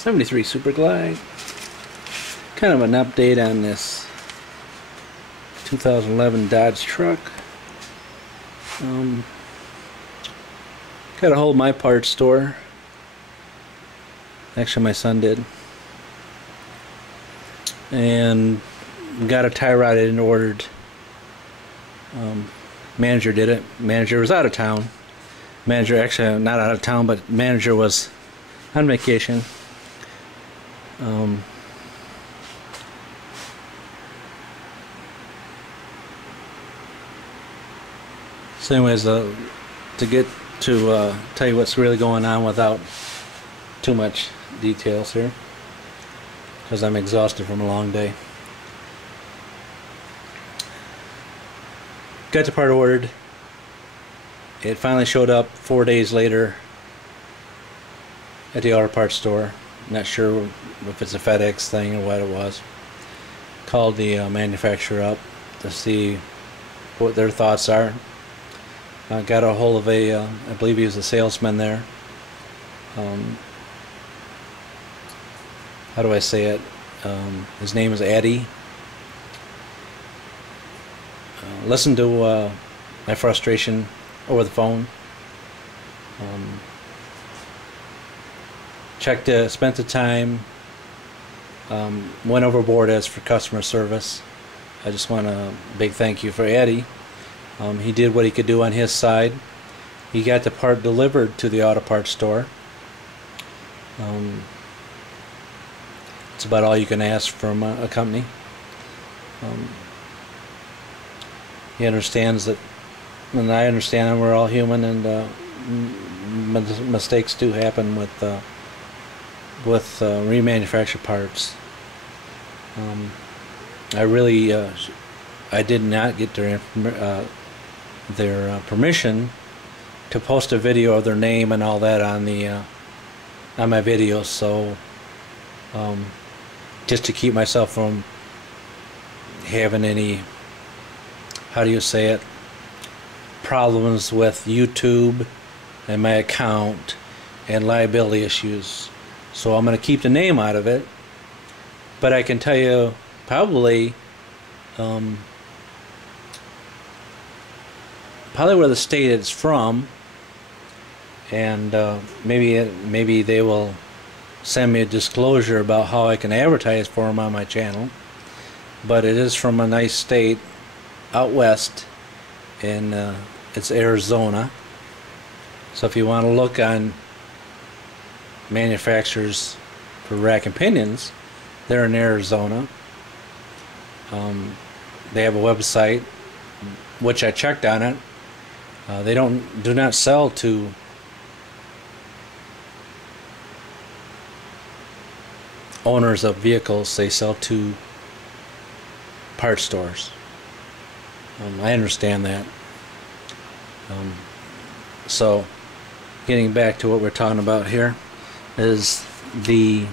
73 Super Glide. Kind of an update on this 2011 Dodge truck. Got a hold of my parts store. Actually, my son did. And got a tie rod in ordered. Manager did it. Manager was out of town. Manager, actually not out of town, but manager was on vacation. So anyways, to get to tell you what's really going on without too much details here, because I'm exhausted from a long day. Got the part ordered. It finally showed up 4 days later at the auto parts store. Not sure if it's a FedEx thing or what it was. Called the manufacturer up to see what their thoughts are. Got a hold of I believe he was a salesman there. How do I say it? His name is Eddie. Listened to my frustration over the phone. Spent the time. Went overboard as for customer service. I just want a big thank you for Eddie. He did what he could do on his side. He got the part delivered to the auto parts store. It's about all you can ask from a company. He understands that, and I understand that we're all human, and mistakes do happen with remanufactured parts. I really I did not get their permission to post a video of their name and all that on my videos, so just to keep myself from having any, how do you say it, problems with YouTube and my account and liability issues. So I'm going to keep the name out of it, but I can tell you probably where the state it's from, and maybe they will send me a disclosure about how I can advertise for them on my channel. But it is from a nice state out west, and it's Arizona. So if you want to look on manufacturers for rack and pinions, they're in Arizona. They have a website, which I checked on it. They do not sell to owners of vehicles. They sell to parts stores. I understand that. So getting back to what we're talking about here is the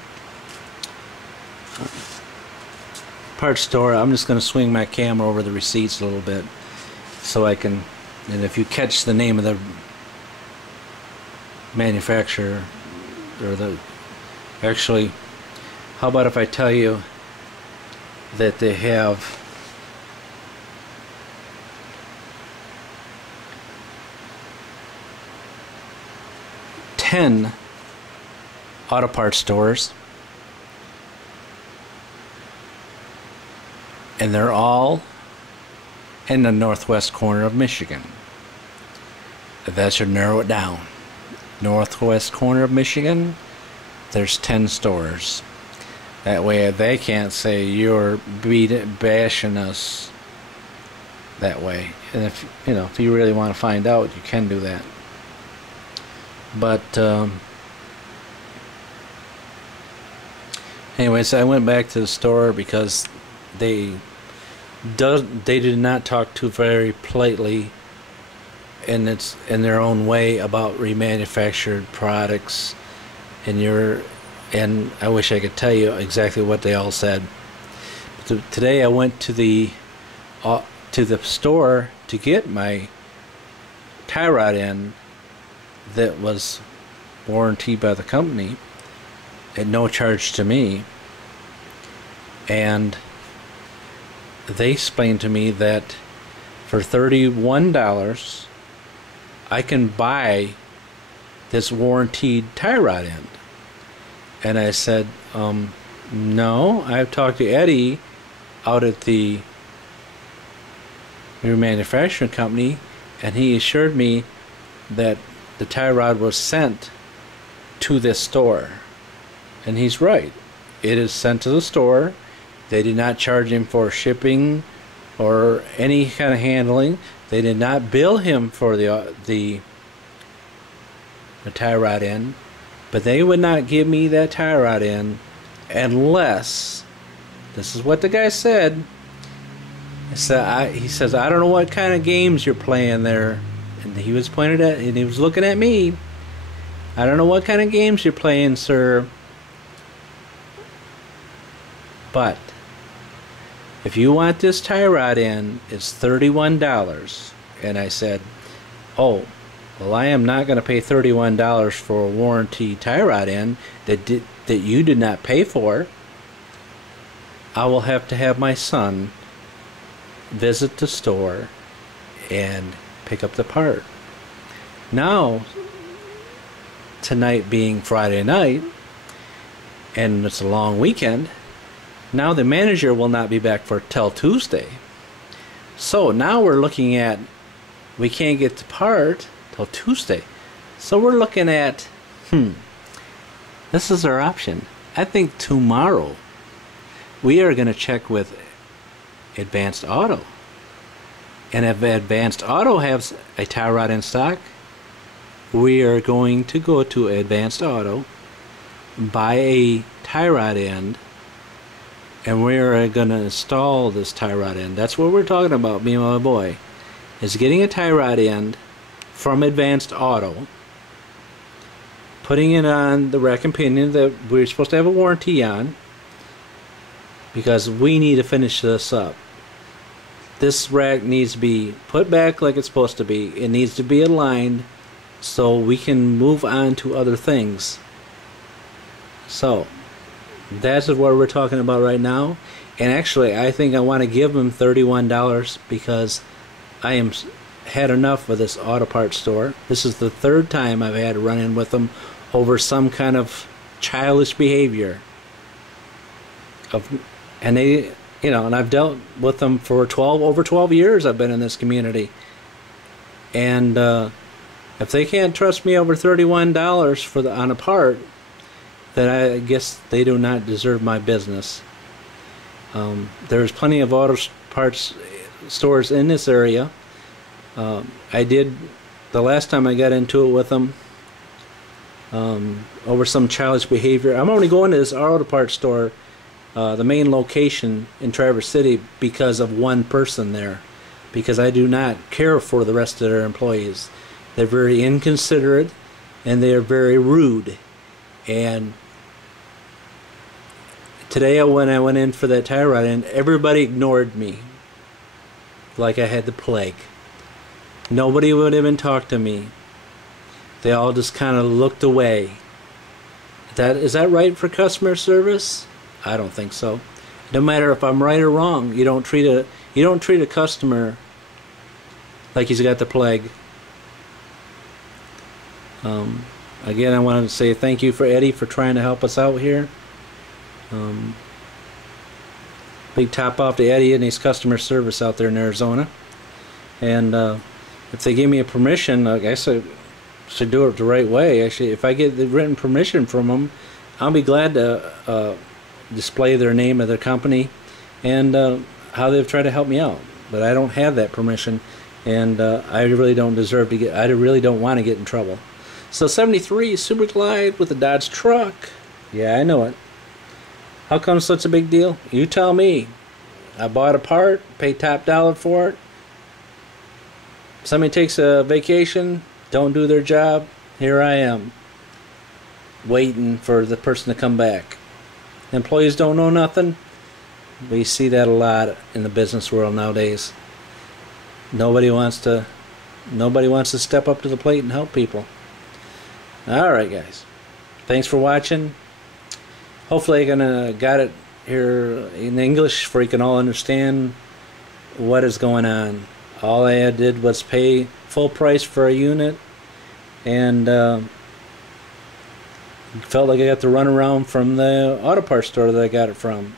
parts store. I'm just going to swing my camera over the receipts a little bit so I can, and if you catch the name of the manufacturer, or actually, how about if I tell you that they have ten auto parts stores, and they're all in the northwest corner of Michigan. That should narrow it down. Northwest corner of Michigan, there's 10 stores. That way they can't say you're bashing us that way. And if you really want to find out, you can do that. But anyways, I went back to the store because they did not talk too very politely in their own way about remanufactured products, and I wish I could tell you exactly what they all said. But today I went to the store to get my tie rod in that was warranted by the company, at no charge to me. And they explained to me that for $31 I can buy this warranted tie rod end. And I said, no, I've talked to Eddie out at the manufacturing company, and he assured me that the tie rod was sent to this store. And he's right. It is sent to the store. They did not charge him for shipping or any kind of handling. They did not bill him for the tie rod end, but they would not give me that tie rod end unless, this is what the guy said. He says, I don't know what kind of games you're playing there. And he was pointed at, and he was looking at me. I don't know what kind of games you're playing, sir. But if you want this tie rod end, it's $31. And I said, oh, well, I am not going to pay $31 for a warranty tie rod end that you did not pay for. I will have to have my son visit the store and pick up the part. Now, tonight being Friday night, and it's a long weekend, now the manager will not be back till Tuesday. So now we're looking at, we can't get the part till Tuesday. So we're looking at, this is our option. I think tomorrow we are going to check with Advanced Auto. And if Advanced Auto has a tie rod in stock, we are going to go to Advanced Auto, buy a tie rod end, and we're going to install this tie rod end. That's what we're talking about, me and my boy, is getting a tie rod end from Advanced Auto, putting it on the rack and pinion that we're supposed to have a warranty on, because we need to finish this up. This rack needs to be put back like it's supposed to be. It needs to be aligned so we can move on to other things. So that's what we're talking about right now. And actually, I think I want to give them $31 because I am had enough of this auto parts store. This is the third time I've had to run in with them over some kind of childish behavior. And they, you know, and I've dealt with them for over 12 years. I've been in this community, and if they can't trust me over $31 on a part, then I guess they do not deserve my business. There's plenty of auto parts stores in this area. I did, the last time I got into it with them over some childish behavior. I'm only going to this auto parts store, the main location in Traverse City, because of one person there, because I do not care for the rest of their employees. They're very inconsiderate and they're very rude. And today when I went in for that tie rod end, everybody ignored me like I had the plague. Nobody would even talk to me. They all just kind of looked away. Is that right for customer service? I don't think so. No matter if I'm right or wrong, you don't treat a customer like he's got the plague. Again, I wanted to say thank you for Eddie for trying to help us out here. Big top off to Eddie and his customer service out there in Arizona. And if they give me a permission, like I said, should do it the right way. Actually, if I get the written permission from them, I'll be glad to display their name of their company and how they've tried to help me out. But I don't have that permission, and I really don't deserve to get. I really don't want to get in trouble. So 73 Super Glide with a Dodge truck. Yeah, I know it. How come such a big deal? You tell me. I bought a part, paid top dollar for it. Somebody takes a vacation, don't do their job. Here I am, waiting for the person to come back. Employees don't know nothing. We see that a lot in the business world nowadays. Nobody wants to step up to the plate and help people. Alright guys, thanks for watching. hopefully I gonna got it here in English for you can all understand what is going on. All I did was pay full price for a unit, and felt like I got to run around from the auto parts store that I got it from.